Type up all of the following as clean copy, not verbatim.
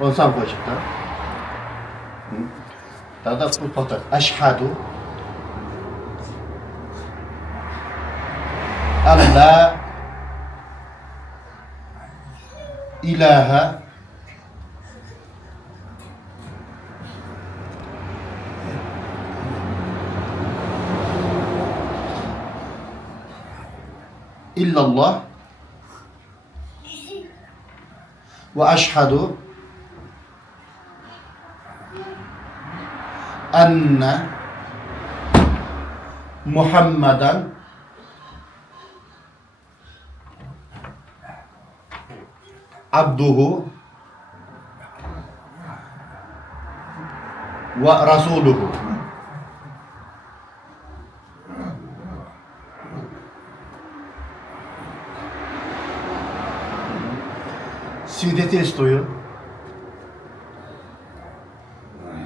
Onu sen koyacak da. Daha da bu patlar. Eşhedü en la ilahe illallah ve eşhedü enne Muhammeden abduhu ve rasuluhu. Свидетельствую,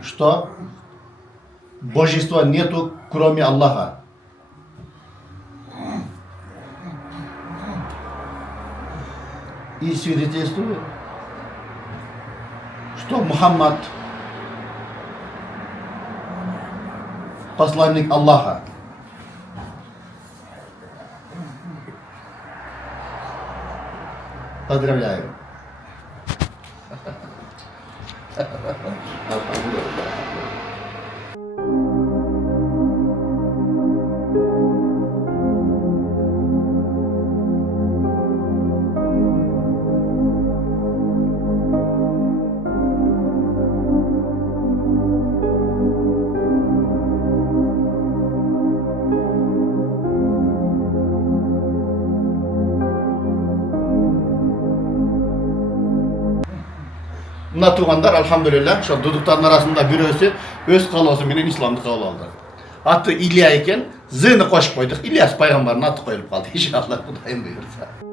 что божества нету, кроме Аллаха. И свидетельствую, что Мухаммад посланник Аллаха. Поздравляю. Mına tuğanlar elhamdülillah şu dudukların arasında birisi öz kalası menen İslam'da kabul aldı. Hatta İlya iken zını koşup koyduk. İlyas peygamberin adı koyulup kaldı. İnşallah Kudayım buyursa.